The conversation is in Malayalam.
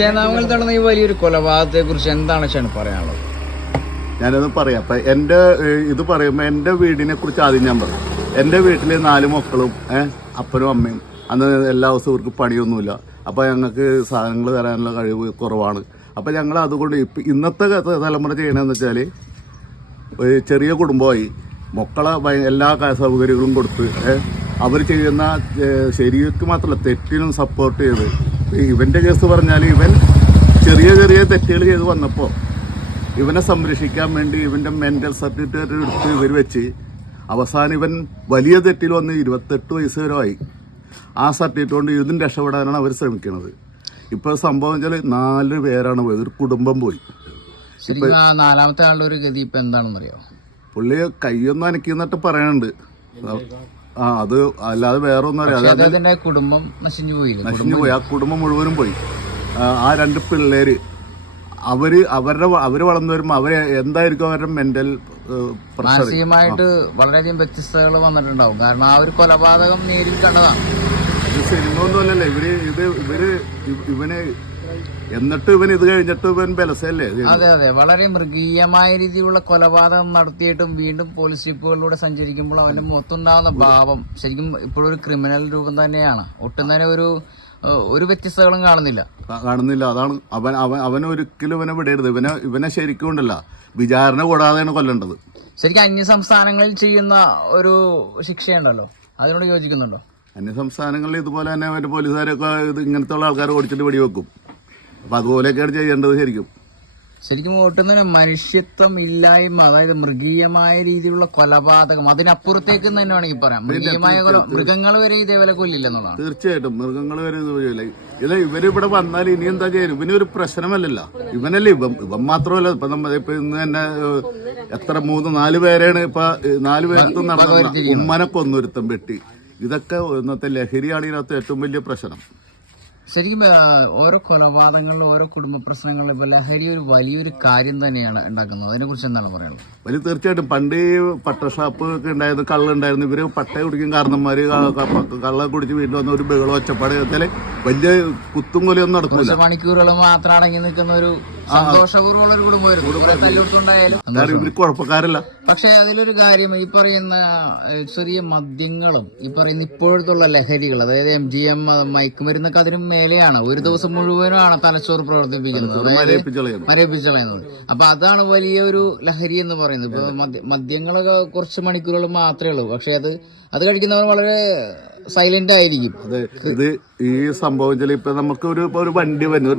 ചേന്നാമംഗലത്ത് നടന്ന ഈ വലിയൊരു കൊലപാതകത്തെ കുറിച്ച് എന്താണ് പറയാനുള്ളത്? ഞാനത് പറയാം. അപ്പം ഇത് പറയുമ്പോൾ എൻ്റെ വീടിനെ കുറിച്ച് ആദ്യം ഞാൻ പറയും. എൻ്റെ വീട്ടിൽ 4 മക്കളും അപ്പനും അമ്മയും. അന്ന് എല്ലാ ദിവസവും ഇവർക്ക് പണിയൊന്നുമില്ല. അപ്പോൾ ഞങ്ങൾക്ക് സാധനങ്ങൾ തരാനുള്ള കഴിവ് കുറവാണ്. അപ്പോൾ ഞങ്ങൾ അതുകൊണ്ട് ഇന്നത്തെ തലമുറ ചെയ്യണമെന്ന് വെച്ചാൽ ചെറിയ കുടുംബമായി മക്കളെ എല്ലാ സൗകര്യങ്ങളും കൊടുത്ത് അവർ ചെയ്യുന്ന ശരിക്ക് മാത്രമല്ല തെറ്റിനും സപ്പോർട്ട് ചെയ്ത്. ഇവൻ്റെ കേസ് പറഞ്ഞാൽ ഇവൻ ചെറിയ ചെറിയ തെറ്റുകൾ ചെയ്ത് വന്നപ്പോൾ ഇവനെ സംരക്ഷിക്കാൻ വേണ്ടി ഇവൻ്റെ മെൻ്റൽ സർട്ടിഫിക്കറ്റ് എടുത്ത് ഇവർ വെച്ച് അവസാനം ഇവൻ വലിയ തെറ്റിൽ വന്ന് 28 വയസ്സ് വരെ ആയി. ആ സർട്ടിഫിക്കറ്റ് കൊണ്ട് ഇതിന് രക്ഷപ്പെടാനാണ് അവർ ശ്രമിക്കുന്നത്. ഇപ്പോൾ സംഭവം വെച്ചാൽ 4 പേരാണ് പോയത്, ഒരു കുടുംബം പോയി. നാലാമത്തെ ആളുടെ ഒരു ഗതി ഇപ്പം എന്താണെന്ന് അറിയാമോ? പുള്ളി കൈയൊന്നും അനക്കിന്നിട്ട് പറയാനുണ്ട്. അത് അല്ലാതെ വേറെ ഒന്നും അറിയാതെ കുടുംബം നശിഞ്ഞു പോയി. ആ കുടുംബം മുഴുവനും പോയി. ആ 2 പിള്ളേര് അവര് വളർന്നു വരുമ്പോൾ എന്തായിരിക്കും അവരുടെ മെന്റൽ മാനസികമായിട്ട് വളരെയധികം വ്യത്യസ്തകൾ വന്നിട്ടുണ്ടാവും. കാരണം ആ ഒരു കൊലപാതകം നേരിൽ കണ്ടതാണ്. ഇത് സിനിമ ഒന്നുമല്ലല്ലോ. ഇവന് എന്നിട്ട് ഇത് കഴിഞ്ഞിട്ട് ഇവൻ ബലസല്ലേ. അതെ അതെ, വളരെ മൃഗീയമായ രീതിയിലുള്ള കൊലപാതകം നടത്തിയിട്ടും വീണ്ടും പോലീസ് ജീപ്പുകളിലൂടെ സഞ്ചരിക്കുമ്പോൾ അവന്റെ മുഖത്തുണ്ടാവുന്ന ഭാവം ശരിക്കും ഇപ്പോഴൊരു ക്രിമിനൽ രൂപം തന്നെയാണ്. ഒട്ടും തന്നെ ഒരു വ്യത്യസ്തകളും കാണുന്നില്ല. അതാണ് അവൻ ഒരിക്കലും ഇവനെ വിടരുത്. ഇവനെ ശരിക്കും ഉണ്ടല്ല വിചാരണ കൂടാതെയാണ് കൊല്ലേണ്ടത്. ശരിക്കും അന്യ സംസ്ഥാനങ്ങളിൽ ചെയ്യുന്ന ഒരു ശിക്ഷയുണ്ടല്ലോ, അതിനോട് യോജിക്കുന്നുണ്ടോ? അന്യ സംസ്ഥാനങ്ങളിൽ ഇതുപോലെ തന്നെ മറ്റേ പോലീസുകാരൊക്കെ ഇങ്ങനത്തെ ഉള്ള ആൾക്കാരെ ഓടിച്ചിട്ട് വെടിവെക്കും. അപ്പൊ അതുപോലെയൊക്കെയാണ് ചെയ്യേണ്ടത്. ശരിക്കും ഒട്ടും തന്നെ മനുഷ്യത്വം ഇല്ലായ്മ, അതായത് മൃഗീയമായ രീതിയിലുള്ള കൊലപാതകം, അതിനപ്പുറത്തേക്ക് തന്നെ വേണമെങ്കിൽ പറയാം. മൃഗീയമായ മൃഗങ്ങൾ വരെ ഇതേപോലെ കൊല്ലില്ലെന്നുള്ളതാണ്. തീർച്ചയായിട്ടും മൃഗങ്ങൾ വരെ ഇവരിവിടെ വന്നാൽ ഇനി എന്താ ചെയ്യും? ഇവനൊരു പ്രശ്നമല്ലല്ലോ. ഇവനല്ലേ ഇവൻ മാത്രമല്ല. ഇപ്പൊ ഇന്ന് തന്നെ എത്ര 3-4 പേരാണ് ഇപ്പൊ 4 പേർക്കും നടന്ന ഉമ്മനെ കൊന്നൊരുത്തം വെട്ടി. ഇതൊക്കെ ഇന്നത്തെ ലഹരിയാണ് ഇതിനകത്ത് ഏറ്റവും വലിയ പ്രശ്നം. ശരിക്കും ഓരോ കൊലപാതകങ്ങളിലും ഓരോ കുടുംബ പ്രശ്നങ്ങളിലും ഇപ്പൊ ലഹരി ഒരു വലിയൊരു കാര്യം തന്നെയാണ് ഉണ്ടാക്കുന്നത്. അതിനെ കുറിച്ച് എന്താണ് പറയുന്നത്? തീർച്ചയായിട്ടും പണ്ട് ഈ പട്ട ഷാപ്പ് ഒക്കെ ഉണ്ടായിരുന്നു, കള്ളുണ്ടായിരുന്നു. ഇവര് പട്ട കുടിക്കും കാരണന്മാര് കള്ള കുടിച്ച് വീട്ടിൽ വന്ന ഒരു ബഹളം ഒച്ചപ്പാട് വെച്ചാല് വലിയ കുത്തും കൊലയൊന്നും നടക്കില്ല. മണിക്കൂറുകൾ മാത്രം അടങ്ങി നിൽക്കുന്ന ഒരു സന്തോഷപൂർവ്വമുള്ള ഒരു കുടുംബമായിരുന്നു. ഇവര് കുഴപ്പക്കാരല്ല. പക്ഷെ അതിലൊരു കാര്യം, ഈ പറയുന്ന ചെറിയ മദ്യങ്ങളും ഈ പറയുന്ന ഇപ്പോഴത്തുള്ള ലഹരികൾ, അതായത് MGM മയക്കുമരുന്നൊക്കെ അതിനും മേലെയാണ്. ഒരു ദിവസം മുഴുവനാണ് തലച്ചോറ് പ്രവർത്തിപ്പിക്കുന്നത്, മരവിപ്പിച്ചളയുന്നത്. അപ്പൊ അതാണ് വലിയൊരു ലഹരി എന്ന് പറയുന്നത്. ഇപ്പൊ മദ്യങ്ങളൊക്കെ കുറച്ച് മണിക്കൂറുകൾ മാത്രമേ ഉള്ളൂ, പക്ഷെ അത് കഴിക്കുന്നവർ വളരെ സൈലന്റ് ആയിരിക്കും. ഇത് ഈ സംഭവം ഇപ്പൊ നമുക്ക് ഒരു വണ്ടി വരുന്നു,